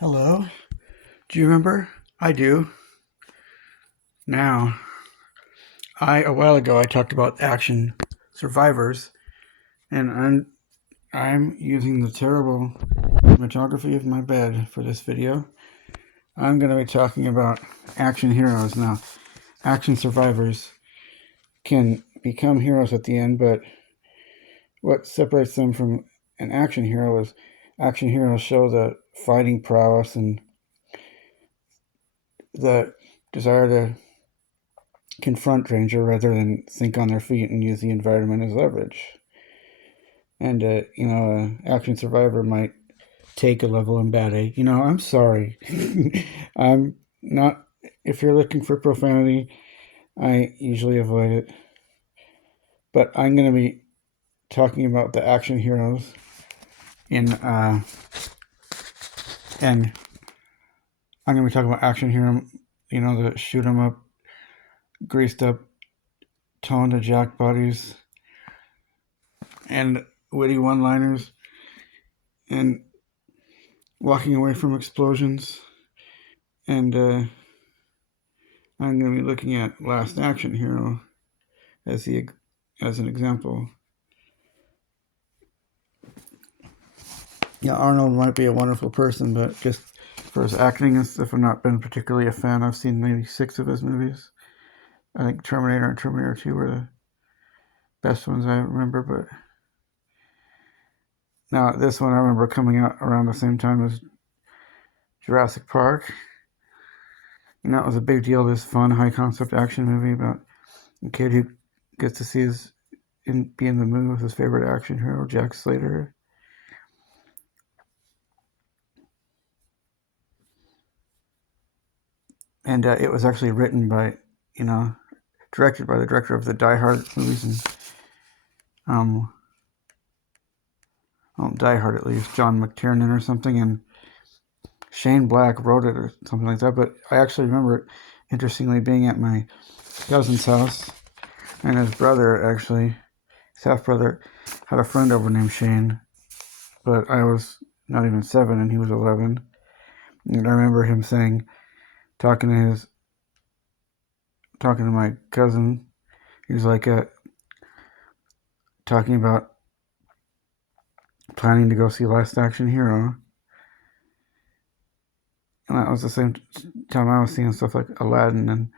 Hello. Do you remember? I do. Now, a while ago I talked about action survivors, and I'm using the terrible cinematography of my bed for this video. I'm going to be talking about action heroes now. Action survivors can become heroes at the end, but what separates them from an action hero is action heroes show the fighting prowess and the desire to confront danger rather than think on their feet and use the environment as leverage. And, action survivor might take a level in bad A. I'm sorry. I'm not, if you're looking for profanity, I usually avoid it. But I'm going to be talking about the action heroes and I'm going to be talking about action hero, the shoot 'em up, greased up, toned to jack bodies, and witty one liners, and walking away from explosions. And I'm going to be looking at Last Action Hero as an example. Yeah, Arnold might be a wonderful person, but just for his acting and stuff, I've not been particularly a fan. I've seen maybe 6 of his movies. I think Terminator and Terminator 2 were the best ones I remember, but now this one I remember coming out around the same time as Jurassic Park. It was a big deal, this fun, high concept action movie about a kid who gets to see be in the movie with his favorite action hero, Jack Slater. And it was actually written by, directed by the director of the Die Hard movies and Die Hard at least, John McTiernan or something, and Shane Black wrote it or something like that. But I actually remember, interestingly, being at my cousin's house, and his brother, actually, his half brother, had a friend over named Shane, but I was not even 7 and he was 11. And I remember him talking to my cousin. He was like, talking about planning to go see Last Action Hero. And that was the same time I was seeing stuff like Aladdin, and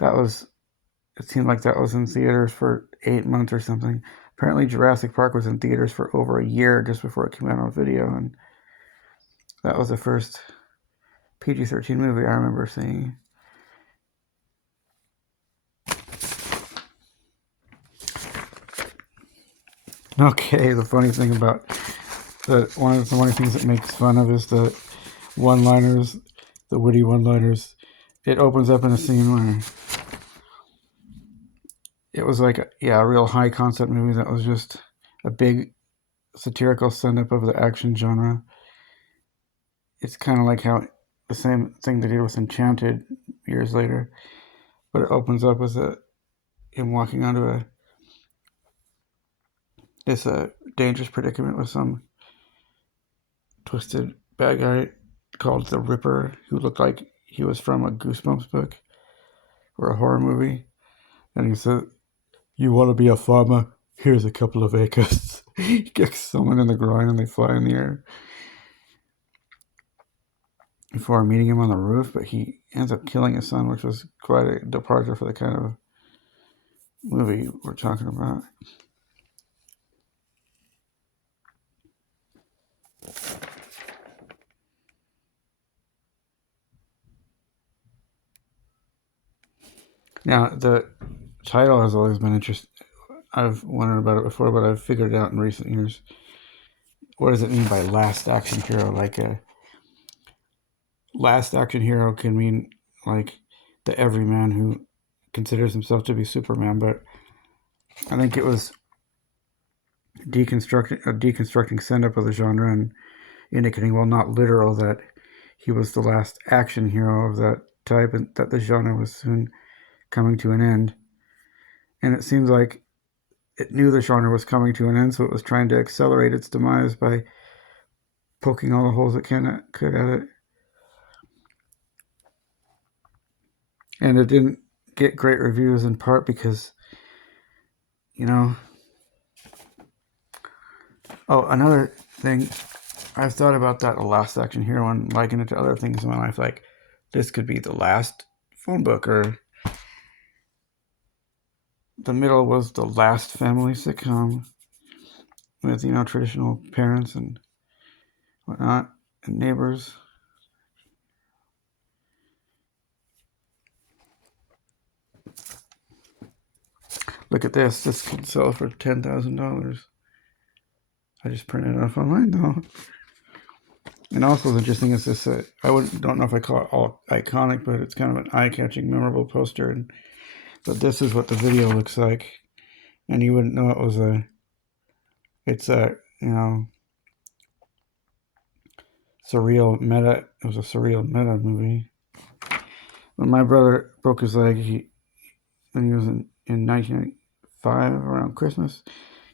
it seemed like that was in theaters for 8 months or something. Apparently Jurassic Park was in theaters for over a year just before it came out on video, and that was the first PG-13 movie I remember seeing. Okay, the funny thing about one of the funny things that makes fun of is the one-liners, the witty one-liners. It opens up in a scene where it was like a real high concept movie that was just a big satirical send-up of the action genre. It's kind of like how the same thing they did with Enchanted years later, but it opens up with him walking onto this dangerous predicament with some twisted bad guy called the Ripper, who looked like he was from a Goosebumps book or a horror movie. And he said, "You want to be a farmer? Here's a couple of acres." He kicks someone in the groin and they fly in the air before meeting him on the roof, but he ends up killing his son, which was quite a departure for the kind of movie we're talking about. Now, the title has always been interesting. I've wondered about it before, but I've figured it out in recent years. What does it mean by last action hero? Like a last action hero can mean like the everyman who considers himself to be Superman, but I think it was deconstructing send up of the genre and indicating, well, not literal, that he was the last action hero of that type and that the genre was soon coming to an end. And it seems like it knew the genre was coming to an end, so it was trying to accelerate its demise by poking all the holes it could at it. And it didn't get great reviews in part because, you know... Oh, another thing, I've thought about that a Last Action Hero and liking it to other things in my life. Like, this could be the last phone book, or the middle was the last family sitcom with, traditional parents and whatnot, and neighbors. Look at this. This could sell for $10,000. I just printed it off online, though. And also, the interesting is this. Don't know if I call it all iconic, but it's kind of an eye-catching, memorable poster. But this is what the video looks like, and you wouldn't know it was a. It's a surreal meta. It was a surreal meta movie. When my brother broke his leg, when he was in 1995 around Christmas,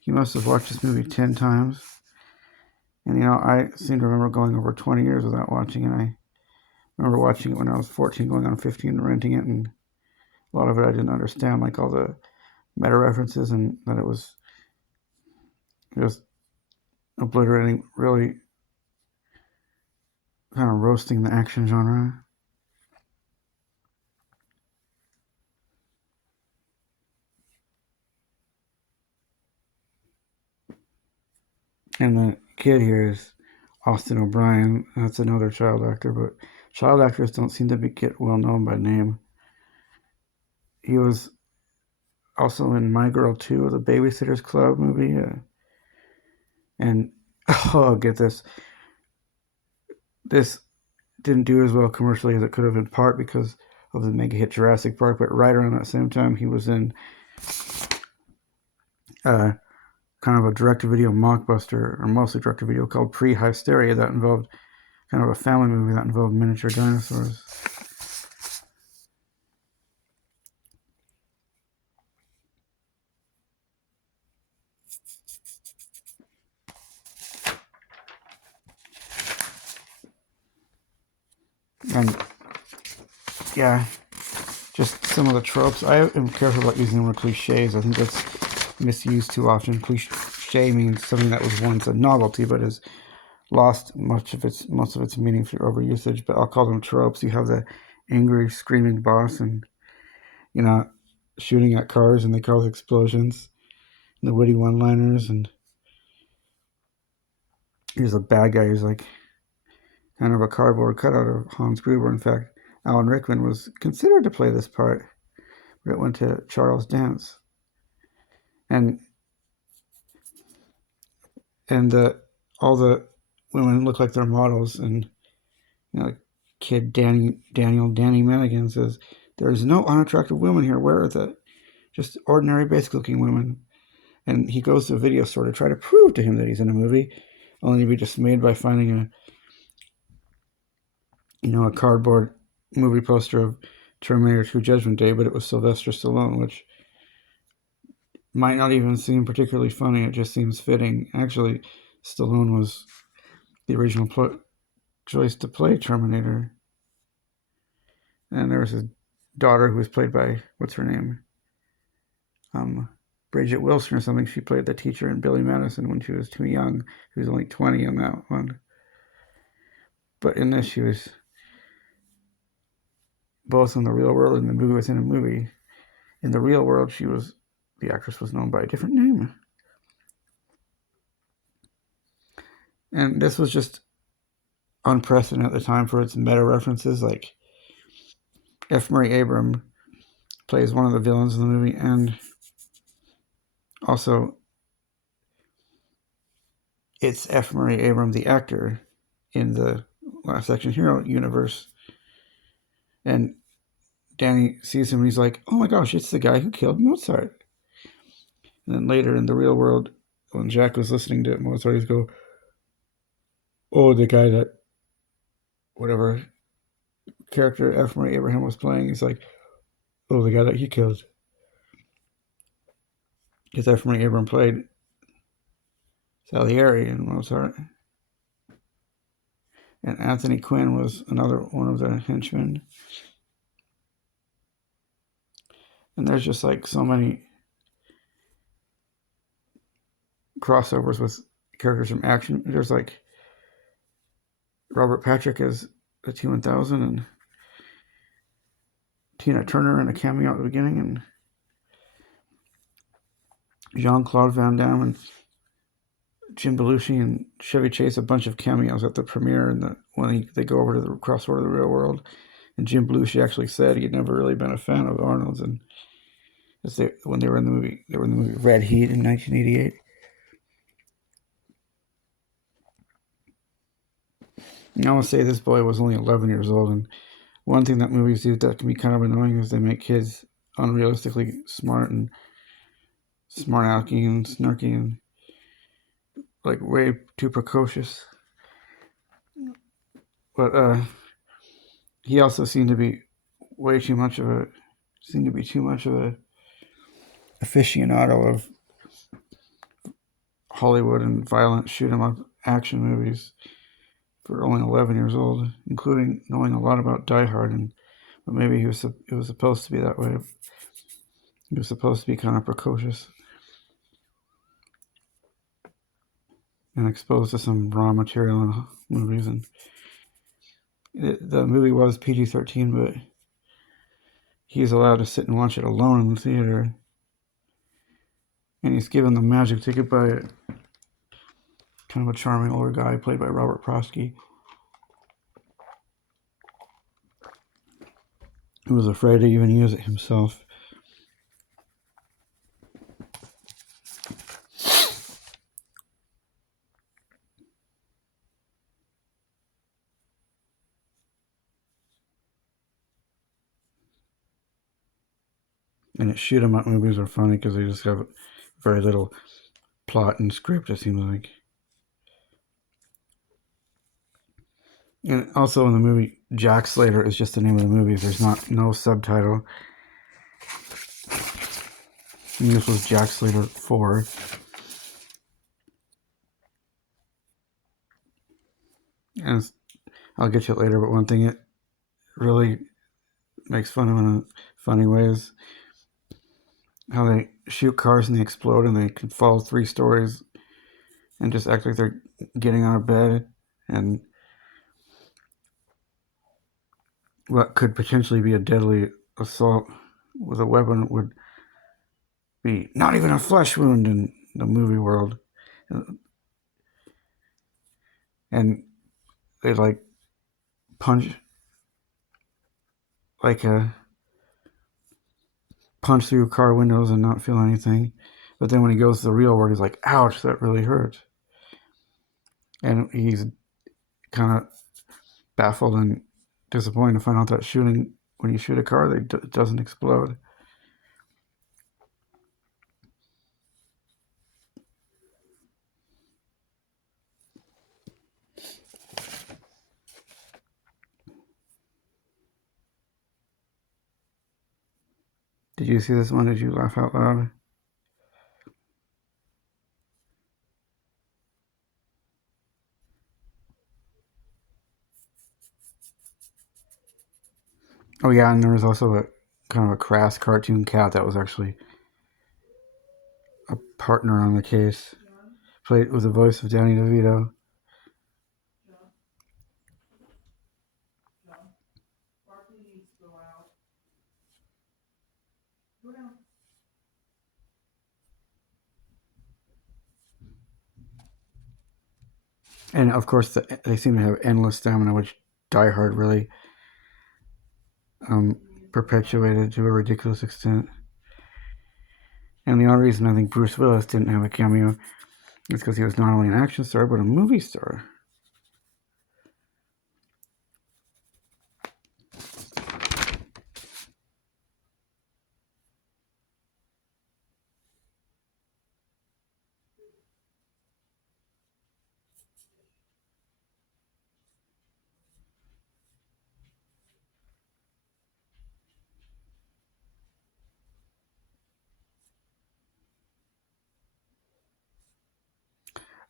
he must have watched this movie 10 times. And I seem to remember going over 20 years without watching it. I remember watching it when I was 14, going on 15, and renting it, and a lot of it I didn't understand, like all the meta references, and that it was just obliterating, really kind of roasting the action genre. And the kid here is Austin O'Brien. That's another child actor, but child actors don't seem to get well known by name. He was also in My Girl 2, the Babysitter's Club movie. And, oh, get this. This didn't do as well commercially as it could have, in part because of the mega hit Jurassic Park, but right around that same time, he was in kind of a direct-to-video mockbuster, or mostly direct-to-video, called Pre-Hysteria, that involved kind of a family movie that involved miniature dinosaurs. And yeah, just some of the tropes. I am careful about using the word cliches. I think that's misused too often. Cliche means something that was once a novelty but has lost most of its meaning through overusage. But I'll call them tropes. You have the angry, screaming boss, and shooting at cars, and they cause explosions. And the witty one-liners, and here's a bad guy who's like kind of a cardboard cutout of Hans Gruber. In fact, Alan Rickman was considered to play this part, but it went to Charles Dance. And all the women look like they're models, and kid Danny Madigan says, "There's no unattractive women here. Where are the just ordinary, basic-looking women?" And he goes to a video store to try to prove to him that he's in a movie, only to be dismayed by finding a cardboard movie poster of Terminator 2 Judgment Day, but it was Sylvester Stallone, which might not even seem particularly funny. It just seems fitting. Actually, Stallone was the original choice to play Terminator. And there was his daughter, who was played by, what's her name? Bridget Wilson or something. She played the teacher in Billy Madison when she was too young. She was only 20 in that one. But in this, she was both in the real world and the movie within a movie. In the real world, the actress was known by a different name. And this was just unprecedented at the time for its meta references. Like, F. Murray Abraham plays one of the villains in the movie, and also it's F. Murray Abraham, the actor, in the Last Action Hero universe. And Danny sees him and he's like, "Oh my gosh, it's the guy who killed Mozart." And then later in the real world, when Jack was listening to Mozart, he'd go, "Oh, the guy that whatever character F. Murray Abraham was playing," he's like, "Oh, the guy that he killed." Because F. Murray Abraham played Salieri in Mozart. And Anthony Quinn was another one of the henchmen. And there's just like so many crossovers with characters from action. There's like Robert Patrick as the T-1000 and Tina Turner in a cameo at the beginning, and Jean-Claude Van Damme and Jim Belushi and Chevy Chase, a bunch of cameos at the premiere, and when they go over to the crossover to the real world. And Jim Belushi actually said he'd never really been a fan of Arnold's, and when they were in the movie Red Heat in 1988. And I want to say this boy was only 11 years old, and one thing that movies do that can be kind of annoying is they make kids unrealistically smart and smart-alecky and snarky and like way too precocious. But he also seemed to be too much of a aficionado of Hollywood and violent shoot 'em up action movies for only 11 years old, including knowing a lot about Die Hard. But maybe it was supposed to be that way. He was supposed to be kind of precocious and exposed to some raw material in movies. And the movie was PG-13, but he's allowed to sit and watch it alone in the theater. And he's given the magic ticket by kind of a charming older guy played by Robert Prosky, who was afraid to even use it himself. And shoot 'em up movies are funny because they just have very little plot and script, it seems like. And also in the movie, Jack Slater is just the name of the movie. There's no subtitle. And this was Jack Slater 4. And I'll get to it later, but one thing it really makes fun of in funny ways, how they shoot cars and they explode and they can fall 3 stories and just act like they're getting out of bed, and what could potentially be a deadly assault with a weapon would be not even a flesh wound in the movie world. And they like punch through car windows and not feel anything. But then when he goes to the real world, he's like, ouch, that really hurt. And he's kind of baffled and disappointed to find out that when you shoot a car, it doesn't explode. Did you see this one? Did you laugh out loud? Oh yeah, and there was also a kind of a crass cartoon cat that was actually a partner on the case, played with the voice of Danny DeVito. And of course, they seem to have endless stamina, which Die Hard really perpetuated to a ridiculous extent. And the only reason I think Bruce Willis didn't have a cameo is because he was not only an action star, but a movie star.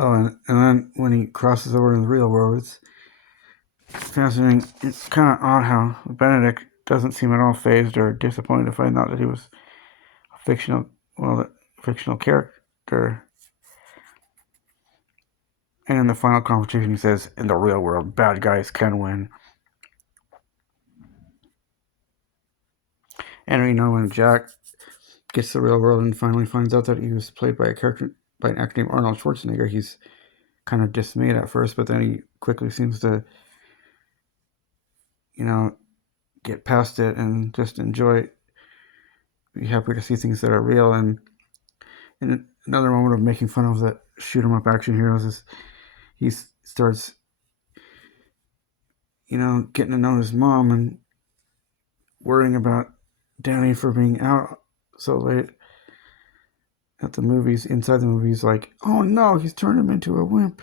Oh, and then when he crosses over to the real world, it's fascinating. It's kind of odd how Benedict doesn't seem at all fazed or disappointed to find out that he was fictional character. And in the final confrontation, he says, "In the real world, bad guys can win." And when Jack gets to the real world and finally finds out that he was played by an actor named Arnold Schwarzenegger, he's kind of dismayed at first, but then he quickly seems to, get past it and just enjoy it, be happy to see things that are real. And in another moment of making fun of the shoot 'em up action heroes is he starts, getting to know his mom and worrying about Danny for being out so late at the movies, inside the movies, like, oh no, he's turned him into a wimp.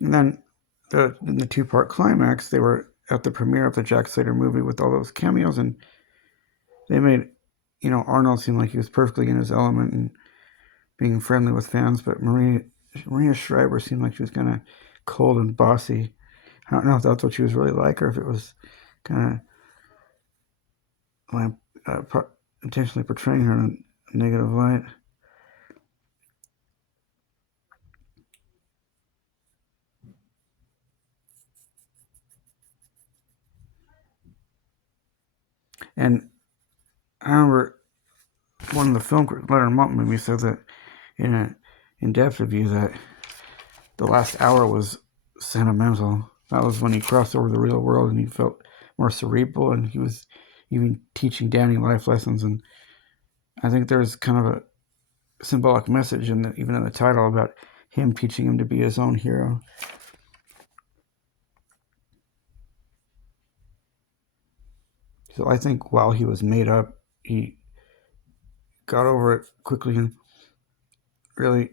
And then in the two-part climax, they were at the premiere of the Jack Slater movie with all those cameos, and they made, Arnold seem like he was perfectly in his element and being friendly with fans, but Maria Shriver seemed like she was kind of cold and bossy. I don't know if that's what she was really like, or if it was kind of intentionally portraying her in a negative light. And I remember one of the film Leonard Maltin movie said that in an in-depth review that the last hour was sentimental. That was when he crossed over the real world and he felt more cerebral, and he was even teaching Danny life lessons. And I think there's kind of a symbolic message even in the title about him teaching him to be his own hero. So I think while he was made up, he got over it quickly and really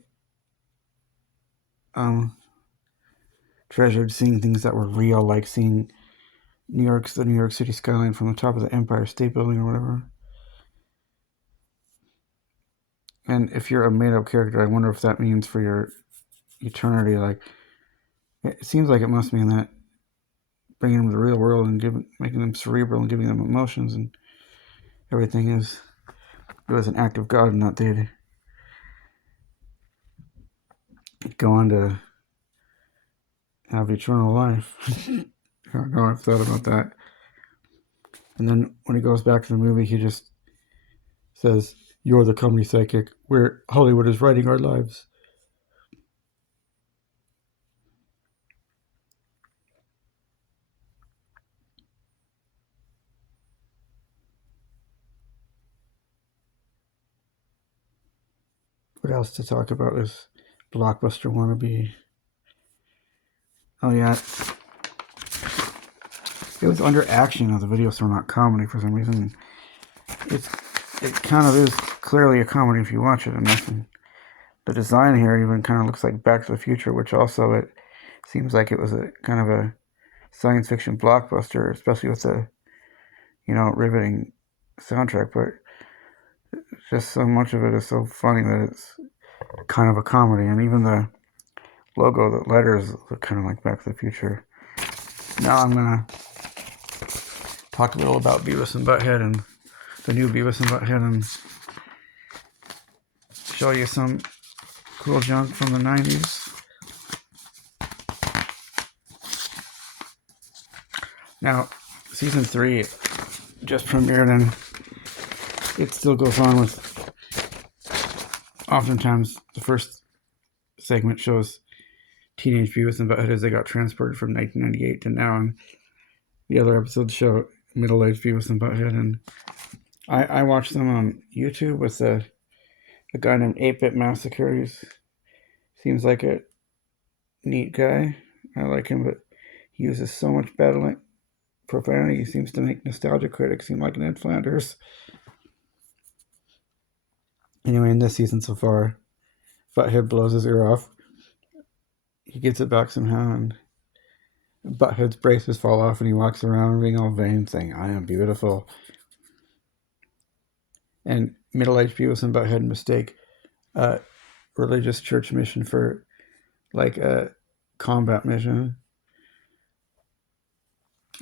treasured seeing things that were real, like seeing the New York City skyline from the top of the Empire State Building or whatever. And if you're a made-up character, I wonder if that means for your eternity. Like, it seems like it must mean that bringing them to the real world and making them cerebral and giving them emotions and everything it was an act of God, and that they'd go on to have eternal life. I don't know, I've thought about that. And then when he goes back to the movie, he just says, "You're the comedy psychic, where Hollywood is writing our lives." What else to talk about? This blockbuster wannabe. Oh yeah, it was under action of the video store, not comedy for some reason. It kind of is clearly a comedy if you watch it enough. And the design here even kind of looks like Back to the Future, which also it seems like it was a kind of a science fiction blockbuster, especially with the riveting soundtrack. But just so much of it is so funny that it's kind of a comedy, and even the logo, the letters look kind of like Back to the Future. Now I'm gonna talk a little about Beavis and Butthead and the new Beavis and Butthead, and show you some cool junk from the 90s. Now, season 3 just premiered, and it still goes on with, oftentimes the first segment shows teenage Beavis and Butthead as they got transported from 1998 to now, and the other episodes show middle-aged Beavis and Butthead. And I watched them on YouTube with a guy named 8-Bit Massacre. He seems like a neat guy. I like him, but he uses so much profanity. He seems to make nostalgia critics seem like Ned Flanders. Anyway, in this season so far, Butthead blows his ear off. He gets it back somehow, and Butthead's braces fall off, and he walks around being all vain, saying, "I am beautiful." And middle-aged Beavis and Butthead mistake a religious church mission for like a combat mission.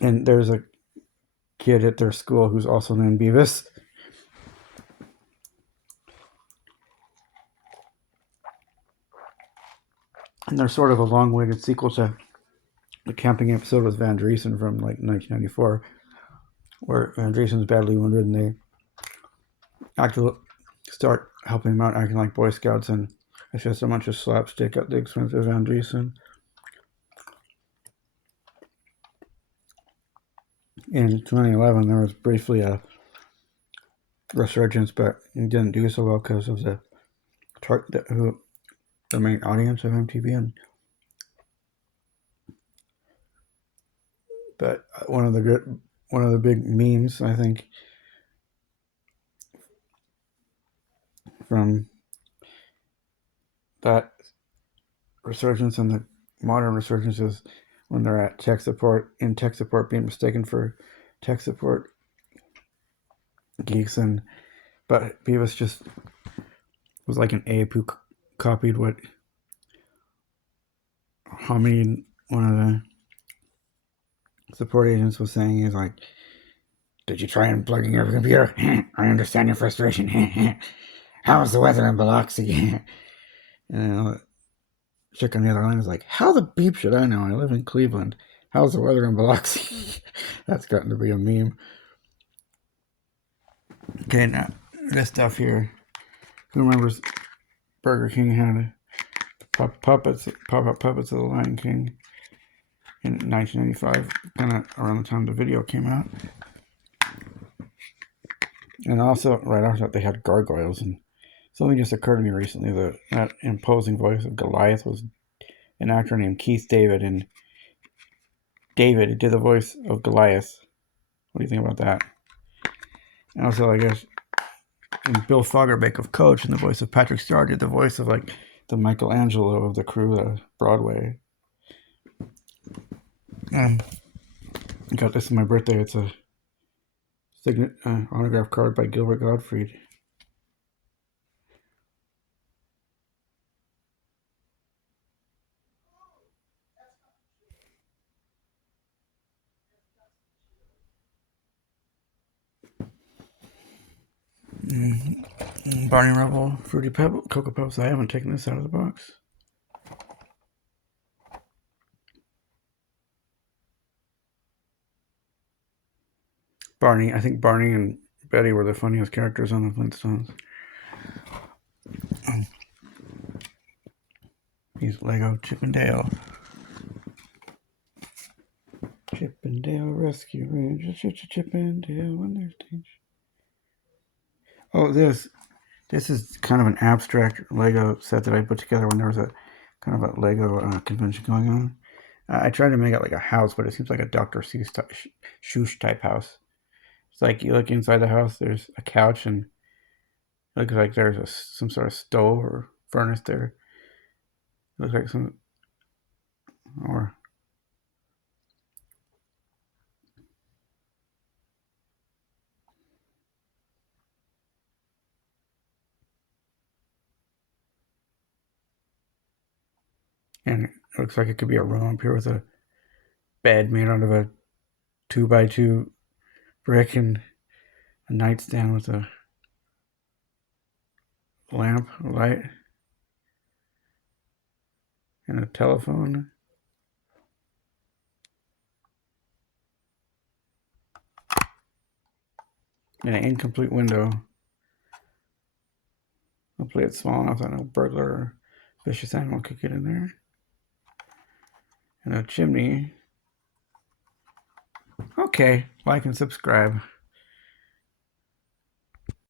And there's a kid at their school who's also named Beavis. And they're sort of a long-awaited sequel to the camping episode with Van Driesen from like 1994, where Van Driesen's badly wounded and they actually start helping him out, acting like Boy Scouts, and it's just a bunch of slapstick at the expense of Van Driesen. In 2011, there was briefly a resurgence, but it didn't do so well because of the main audience of MTV. But one of the big memes, I think, from that resurgence and the modern resurgence is when they're at tech support, being mistaken for tech support geeks, but Beavis just was like an ape who copied what Hamid, one of the support agents, was saying. He's like, "Did you try unplugging your computer? I understand your frustration. How's the weather in Biloxi?" And the chick on the other line is like, "How the beep should I know? I live in Cleveland. How's the weather in Biloxi?" That's gotten to be a meme. Okay, now this stuff here. Who remembers Burger King had pop-up puppets of the Lion King in 1995, kind of around the time the video came out. And also, right after that, they had gargoyles. And something just occurred to me recently. That imposing voice of Goliath was an actor named Keith David. And David did the voice of Goliath. What do you think about that? And also, I guess, Bill Fagerbakke of Coach, and the voice of Patrick Star, did the voice of like the Michelangelo of the crew, Broadway. I got this on my birthday. It's a autograph card by Gilbert Gottfried. Barney Rubble, Fruity Pebble, Cocoa Puffs. I haven't taken this out of the box. Barney, I think Barney and Betty were the funniest characters on the Flintstones. He's Lego Chippendale. Chippendale Rescue Rangers, Chippendale when there's danger. Oh, this is kind of an abstract Lego set that I put together when there was a kind of a Lego convention going on. I tried to make it like a house, but it seems like a Dr. Seuss type house. It's like you look inside the house, there's a couch, and it looks like there's some sort of stove or furnace there. It looks like some, or and it looks like it could be a room up here with a bed made out of a 2x2 brick and a nightstand with a lamp, a light, and a telephone. And an incomplete window. Hopefully it's small enough that no burglar or vicious animal could get in there. And a chimney. Okay, like and subscribe.